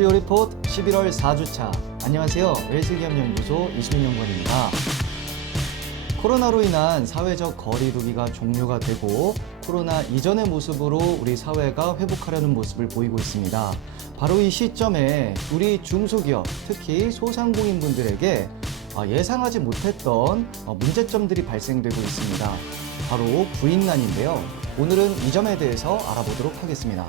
CEO 리포트 11월 4주차. 안녕하세요. 웰스기업연구소 이수민연구원입니다. 코로나로 인한 사회적 거리 두기가 종료가 되고 코로나 이전의 모습으로 우리 사회가 회복하려는 모습을 보이고 있습니다. 바로 이 시점에 우리 중소기업, 특히 소상공인분들에게 예상하지 못했던 문제점들이 발생되고 있습니다. 바로 구인난인데요. 오늘은 이 점에 대해서 알아보도록 하겠습니다.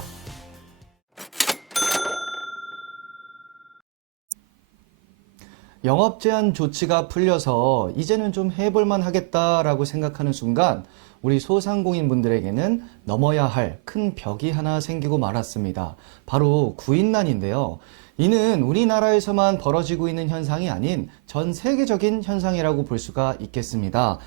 영업 제한 조치가 풀려서 이제는 좀 해볼만 하겠다라고 생각하는 순간 우리 소상공인분들에게는 넘어야 할 큰 벽이 하나 생기고 말았습니다. 바로 구인난인데요. 이는 우리나라에서만 벌어지고 있는 현상이 아닌 전 세계적인 현상이라고 볼 수가 있겠습니다.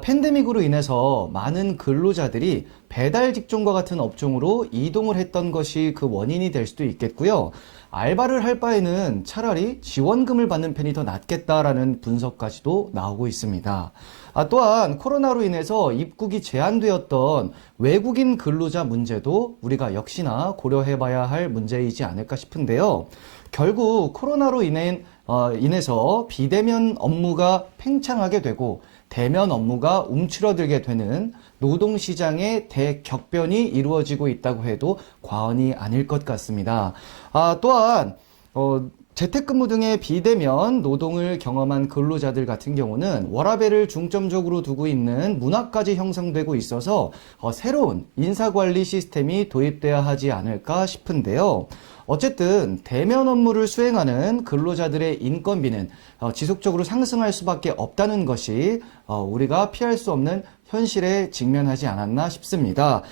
팬데믹으로 인해서 많은 근로자들이 배달 직종과 같은 업종으로 이동을 했던 것이 그 원인이 될 수도 있겠고요. 알바를 할 바에는 차라리 지원금을 받는 편이 더 낫겠다라는 분석까지도 나오고 있습니다. 또한 코로나로 인해서 입국이 제한되었던 외국인 근로자 문제도 우리가 역시나 고려해봐야 할 문제이지 않을까 싶은데요. 결국 코로나로 인해서 비대면 업무가 팽창하게 되고 대면 업무가 움츠러들게 되는 노동시장의 대격변이 이루어지고 있다고 해도 과언이 아닐 것 같습니다. 또한 재택근무 등의 비대면 노동을 경험한 근로자들 같은 경우는 워라밸을 중점적으로 두고 있는 문화까지 형성되고 있어서 새로운 인사관리 시스템이 도입돼야 하지 않을까 싶은데요. 어쨌든 대면 업무를 수행하는 근로자들의 인건비는 지속적으로 상승할 수밖에 없다는 것이 우리가 피할 수 없는 현실에 직면하지 않았나 싶습니다.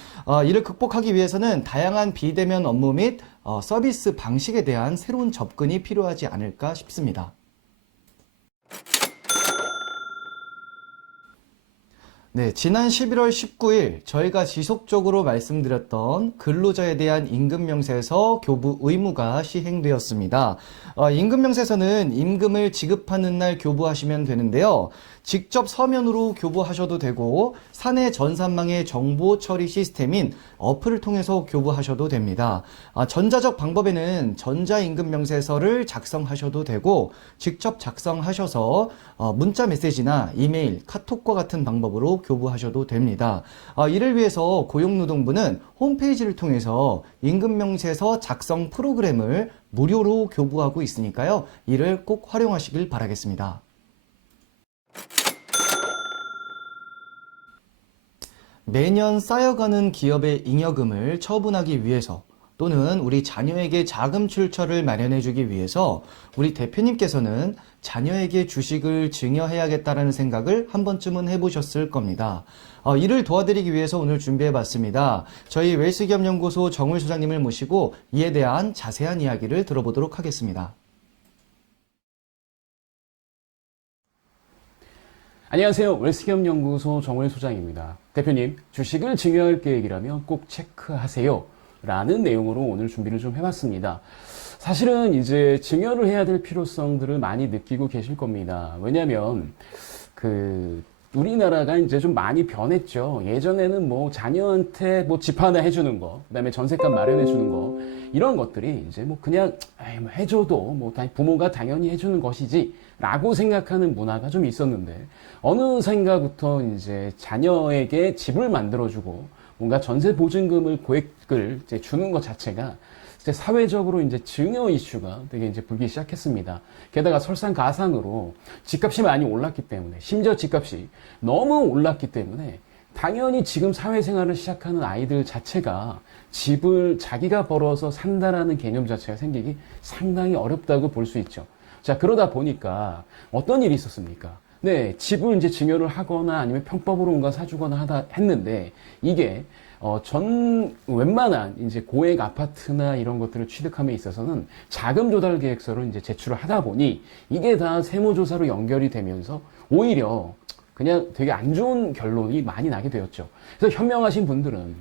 이를 극복하기 위해서는 다양한 비대면 업무 및 서비스 방식에 대한 새로운 접근이 필요하지 않을까 싶습니다. 네, 지난 11월 19일 저희가 지속적으로 말씀드렸던 근로자에 대한 임금명세서 교부 의무가 시행되었습니다. 임금명세서는 임금을 지급하는 날 교부하시면 되는데요. 직접 서면으로 교부하셔도 되고 사내 전산망의 정보 처리 시스템인 어플을 통해서 교부하셔도 됩니다. 전자적 방법에는 전자임금명세서를 작성하셔도 되고 직접 작성하셔서 문자 메시지나 이메일, 카톡과 같은 방법으로 교부하셔도 됩니다. 이를 위해서 고용노동부는 홈페이지를 통해서 임금명세서 작성 프로그램을 무료로 교부하고 있으니까요. 이를 꼭 활용하시길 바라겠습니다. 매년 쌓여가는 기업의 잉여금을 처분하기 위해서 또는 우리 자녀에게 자금 출처를 마련해주기 위해서 우리 대표님께서는 자녀에게 주식을 증여해야겠다는 생각을 한 번쯤은 해보셨을 겁니다. 이를 도와드리기 위해서 오늘 준비해봤습니다. 저희 웰스기업연구소 정울 소장님을 모시고 이에 대한 자세한 이야기를 들어보도록 하겠습니다. 안녕하세요. 웰스기업연구소 정월 소장입니다. 대표님, 주식을 증여할 계획이라면 꼭 체크하세요. 라는 내용으로 오늘 준비를 좀 해봤습니다. 사실은 이제 증여를 해야 될 필요성들을 많이 느끼고 계실 겁니다. 왜냐면, 우리나라가 이제 좀 많이 변했죠. 예전에는 뭐 자녀한테 뭐 집 하나 해주는 거, 그 다음에 전셋값 마련해주는 거, 이런 것들이 이제 뭐 그냥 뭐 해줘도 뭐 부모가 당연히 해주는 것이지 라고 생각하는 문화가 좀 있었는데 어느 생각부터 이제 자녀에게 집을 만들어주고 뭔가 전세 보증금을 고액을 이제 주는 것 자체가 이제 사회적으로 이제 증여 이슈가 되게 이제 불기 시작했습니다. 게다가 설상가상으로 집값이 많이 올랐기 때문에 심지어 집값이 너무 올랐기 때문에 당연히 지금 사회생활을 시작하는 아이들 자체가 집을 자기가 벌어서 산다라는 개념 자체가 생기기 상당히 어렵다고 볼 수 있죠. 자, 그러다 보니까 어떤 일이 있었습니까? 네, 집을 이제 증여를 하거나 아니면 편법으로 뭔가 사주거나 했는데 이게 웬만한 이제 고액 아파트나 이런 것들을 취득함에 있어서는 자금 조달 계획서를 이제 제출을 하다 보니 이게 다 세무조사로 연결이 되면서 오히려 그냥 되게 안 좋은 결론이 많이 나게 되었죠. 그래서 현명하신 분들은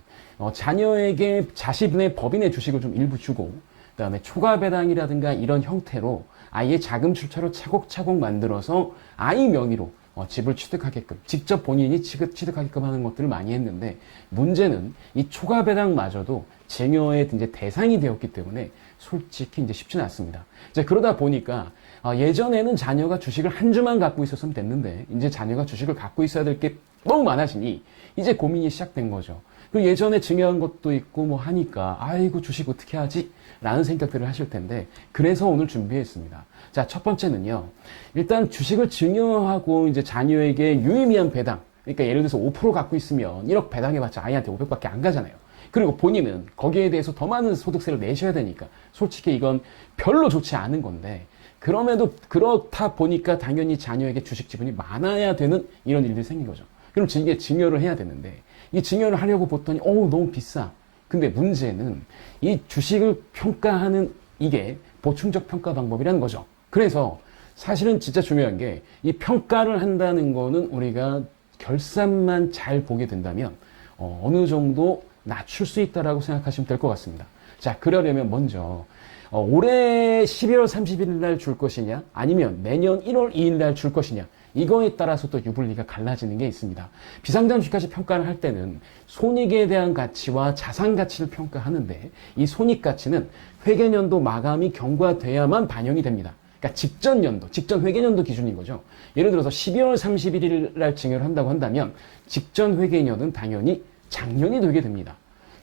자녀에게 자신의 법인의 주식을 좀 일부 주고 그다음에 초과 배당이라든가 이런 형태로 아이의 자금 출처를 차곡차곡 만들어서 아이 명의로 집을 취득하게끔 직접 본인이 취득하게끔 하는 것들을 많이 했는데 문제는 이 초과 배당마저도 증여의 이제 대상이 되었기 때문에 솔직히 이제 쉽지는 않습니다. 이제 그러다 보니까 예전에는 자녀가 주식을 한 주만 갖고 있었으면 됐는데 이제 자녀가 주식을 갖고 있어야 될 게 너무 많아지니 이제 고민이 시작된 거죠. 그 예전에 증여한 것도 있고 뭐 하니까 아이고 주식 어떻게 하지? 라는 생각들을 하실 텐데 그래서 오늘 준비했습니다. 자, 첫 번째는요. 일단 주식을 증여하고 이제 자녀에게 유의미한 배당. 그러니까 예를 들어서 5% 갖고 있으면 1억 배당해봤자 아이한테 500밖에 안 가잖아요. 그리고 본인은 거기에 대해서 더 많은 소득세를 내셔야 되니까 솔직히 이건 별로 좋지 않은 건데 그럼에도 그렇다 보니까 당연히 자녀에게 주식 지분이 많아야 되는 이런 일들이 생긴 거죠. 그럼 이게 증여를 해야 되는데 이 증여를 하려고 봤더니 너무 비싸. 근데 문제는 이 주식을 평가하는 이게 보충적 평가 방법이라는 거죠. 그래서 사실은 진짜 중요한 게 이 평가를 한다는 거는 우리가 결산만 잘 보게 된다면 어느 정도 낮출 수 있다라고 생각하시면 될 것 같습니다. 자, 그러려면 먼저 올해 12월 31일 날 줄 것이냐 아니면 내년 1월 2일 날 줄 것이냐 이거에 따라서 또 유불리가 갈라지는 게 있습니다. 비상장 주식까지 평가를 할 때는 손익에 대한 가치와 자산 가치를 평가하는데 이 손익 가치는 회계년도 마감이 경과돼야만 반영이 됩니다. 그러니까 직전 연도, 직전 회계년도 기준인 거죠. 예를 들어서 12월 31일 날 증여를 한다고 한다면 직전 회계년은 당연히 작년이 되게 됩니다.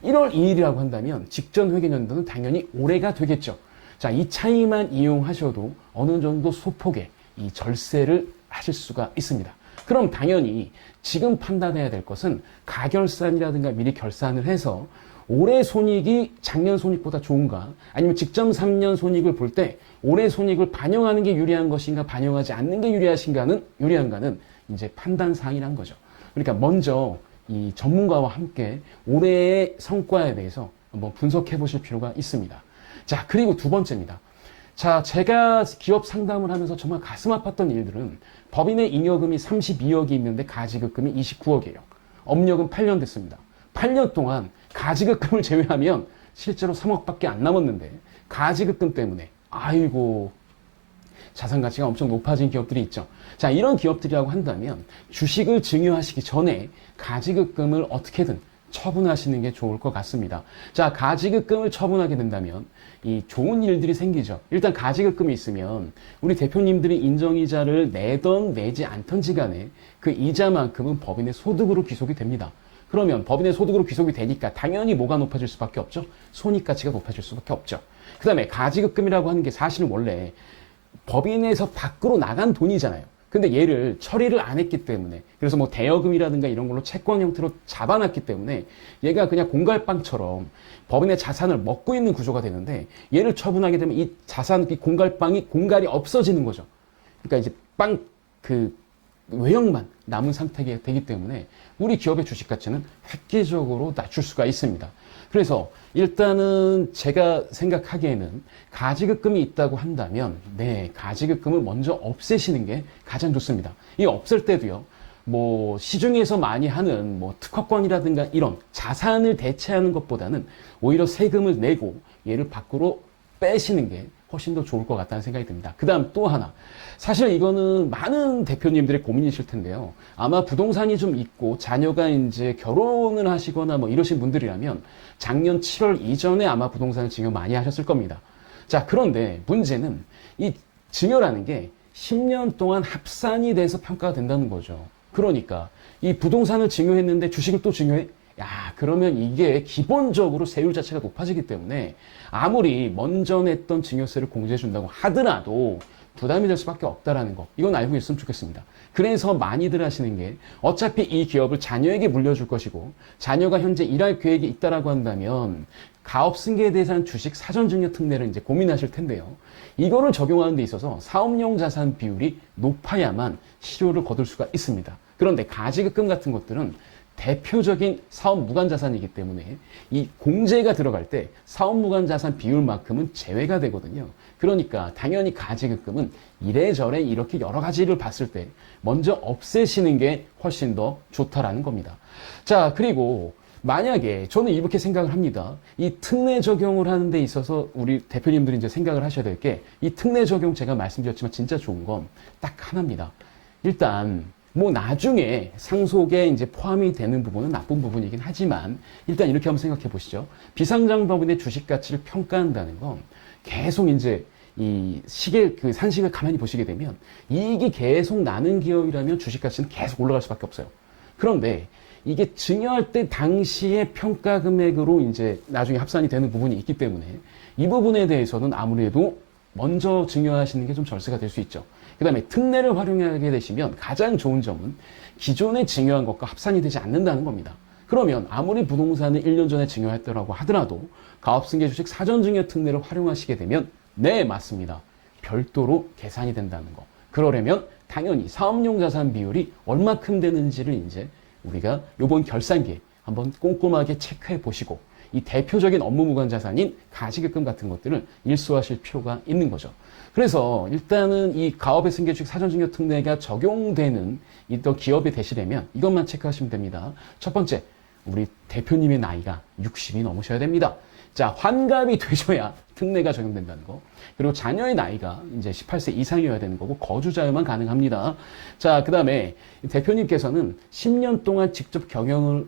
1월 2일이라고 한다면 직전 회계년도는 당연히 올해가 되겠죠. 자, 이 차이만 이용하셔도 어느 정도 소폭의 이 절세를 하실 수가 있습니다. 그럼 당연히 지금 판단해야 될 것은 가결산이라든가 미리 결산을 해서 올해 손익이 작년 손익보다 좋은가 아니면 직전 3년 손익을 볼 때 올해 손익을 반영하는 게 유리한 것인가 반영하지 않는 게 유리한가는 이제 판단사항이란 거죠. 그러니까 먼저 이 전문가와 함께 올해의 성과에 대해서 한번 분석해 보실 필요가 있습니다. 자, 그리고 두 번째입니다. 자, 제가 기업 상담을 하면서 정말 가슴 아팠던 일들은 법인의 잉여금이 32억이 있는데 가지급금이 29억이에요. 업력은 8년 됐습니다. 8년 동안 가지급금을 제외하면 실제로 3억밖에 안 남았는데 가지급금 때문에 아이고 자산 가치가 엄청 높아진 기업들이 있죠. 자, 이런 기업들이라고 한다면 주식을 증여하시기 전에 가지급금을 어떻게든 처분하시는 게 좋을 것 같습니다. 자, 가지급금을 처분하게 된다면 이 좋은 일들이 생기죠. 일단 가지급금이 있으면 우리 대표님들이 인정이자를 내던 내지 않던지 간에 그 이자만큼은 법인의 소득으로 귀속이 됩니다. 그러면 법인의 소득으로 귀속이 되니까 당연히 뭐가 높아질 수밖에 없죠? 손익가치가 높아질 수밖에 없죠. 그 다음에 가지급금이라고 하는 게 사실은 원래 법인에서 밖으로 나간 돈이잖아요. 근데 얘를 처리를 안 했기 때문에 그래서 뭐 대여금이라든가 이런 걸로 채권 형태로 잡아놨기 때문에 얘가 그냥 공갈빵처럼 법인의 자산을 먹고 있는 구조가 되는데 얘를 처분하게 되면 이 자산, 이 공갈이 없어지는 거죠. 그러니까 이제 그 외형만 남은 상태가 되기 때문에 우리 기업의 주식 가치는 획기적으로 낮출 수가 있습니다. 그래서 일단은 제가 생각하기에는 가지급금이 있다고 한다면 가지급금을 먼저 없애시는 게 가장 좋습니다. 이 없앨 때도요. 뭐 시중에서 많이 하는 뭐 특허권이라든가 이런 자산을 대체하는 것보다는 오히려 세금을 내고 얘를 밖으로 빼시는 게 훨씬 더 좋을 것 같다는 생각이 듭니다. 그 다음 또 하나. 사실 이거는 많은 대표님들의 고민이실 텐데요. 아마 부동산이 좀 있고 자녀가 이제 결혼을 하시거나 뭐 이러신 분들이라면 작년 7월 이전에 아마 부동산을 증여 많이 하셨을 겁니다. 자, 그런데 문제는 이 증여라는 게 10년 동안 합산이 돼서 평가가 된다는 거죠. 그러니까 이 부동산을 증여했는데 주식을 또 증여해? 야, 그러면 이게 기본적으로 세율 자체가 높아지기 때문에 아무리 먼저 냈던 증여세를 공제해 준다고 하더라도 부담이 될 수밖에 없다라는 거. 이건 알고 있으면 좋겠습니다. 그래서 많이들 하시는 게 어차피 이 기업을 자녀에게 물려줄 것이고 자녀가 현재 일할 계획이 있다라고 한다면 가업승계에 대한 주식 사전증여 특례를 이제 고민하실 텐데요. 이거를 적용하는 데 있어서 사업용 자산 비율이 높아야만 실효를 거둘 수가 있습니다. 그런데 가지급금 같은 것들은 대표적인 사업 무관 자산이기 때문에 이 공제가 들어갈 때 사업 무관 자산 비율만큼은 제외가 되거든요. 그러니까 당연히 가지급금은 이래저래 이렇게 여러 가지를 봤을 때 먼저 없애시는 게 훨씬 더 좋다라는 겁니다. 자, 그리고 만약에 저는 이렇게 생각을 합니다. 이 특례 적용을 하는 데 있어서 우리 대표님들이 이제 생각을 하셔야 될 게 이 특례 적용 제가 말씀드렸지만 진짜 좋은 건 딱 하나입니다. 일단 뭐 나중에 상속에 이제 포함이 되는 부분은 나쁜 부분이긴 하지만 일단 이렇게 한번 생각해 보시죠. 비상장 법인의 주식 가치를 평가한다는 건 계속 이제 이 그 산식을 가만히 보시게 되면 이익이 계속 나는 기업이라면 주식 가치는 계속 올라갈 수밖에 없어요. 그런데 이게 증여할 때 당시의 평가 금액으로 이제 나중에 합산이 되는 부분이 있기 때문에 이 부분에 대해서는 아무래도 먼저 증여하시는 게 좀 절세가 될 수 있죠. 그 다음에 특례를 활용하게 되시면 가장 좋은 점은 기존에 증여한 것과 합산이 되지 않는다는 겁니다. 그러면 아무리 부동산을 1년 전에 증여했더라고 하더라도 가업승계 주식 사전증여 특례를 활용하시게 되면 네, 맞습니다. 별도로 계산이 된다는 거. 그러려면 당연히 사업용 자산 비율이 얼마큼 되는지를 이제 우리가 이번 결산기에 한번 꼼꼼하게 체크해 보시고 이 대표적인 업무 무관 자산인 가지급금 같은 것들을 일수하실 필요가 있는 거죠. 그래서 일단은 이 가업의 승계 주식 사전증여 특례가 적용되는 이 기업이 되시려면 이것만 체크하시면 됩니다. 첫 번째, 우리 대표님의 나이가 60이 넘으셔야 됩니다. 자, 환갑이 되셔야 특례가 적용된다는 거. 그리고 자녀의 나이가 이제 18세 이상이어야 되는 거고 거주자여만 가능합니다. 자, 그 다음에 대표님께서는 10년 동안 직접 경영을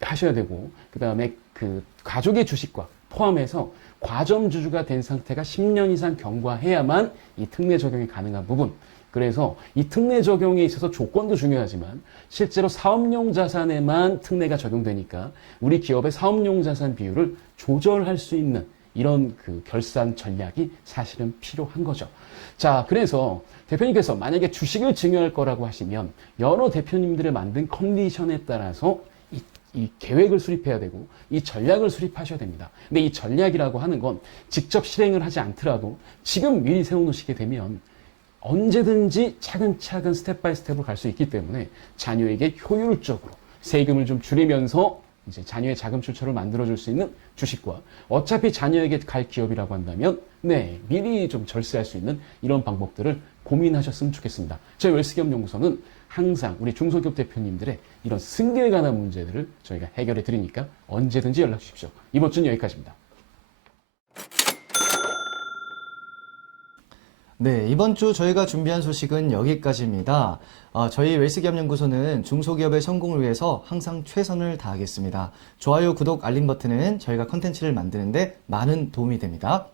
하셔야 되고, 그 다음에 그 가족의 주식과 포함해서 과점주주가 된 상태가 10년 이상 경과해야만 이 특례 적용이 가능한 부분. 그래서 이 특례 적용에 있어서 조건도 중요하지만 실제로 사업용 자산에만 특례가 적용되니까 우리 기업의 사업용 자산 비율을 조절할 수 있는 이런 그 결산 전략이 사실은 필요한 거죠. 자, 그래서 대표님께서 만약에 주식을 증여할 거라고 하시면 여러 대표님들의 만든 컨디션에 따라서 이 계획을 수립해야 되고 이 전략을 수립하셔야 됩니다. 근데 이 전략이라고 하는 건 직접 실행을 하지 않더라도 지금 미리 세워놓으시게 되면 언제든지 차근차근 스텝 바이 스텝으로 갈 수 있기 때문에 자녀에게 효율적으로 세금을 좀 줄이면서 이제 자녀의 자금 출처를 만들어줄 수 있는 주식과 어차피 자녀에게 갈 기업이라고 한다면 네, 미리 좀 절세할 수 있는 이런 방법들을 고민하셨으면 좋겠습니다. 저희 웰스기업연구소는 항상 우리 중소기업 대표님들의 이런 승계에 관한 문제들을 저희가 해결해 드리니까 언제든지 연락 주십시오. 이번 주는 여기까지입니다. 네, 이번 주 저희가 준비한 소식은 여기까지입니다. 저희 웰스기업연구소는 중소기업의 성공을 위해서 항상 최선을 다하겠습니다. 좋아요, 구독, 알림 버튼은 저희가 컨텐츠를 만드는데 많은 도움이 됩니다.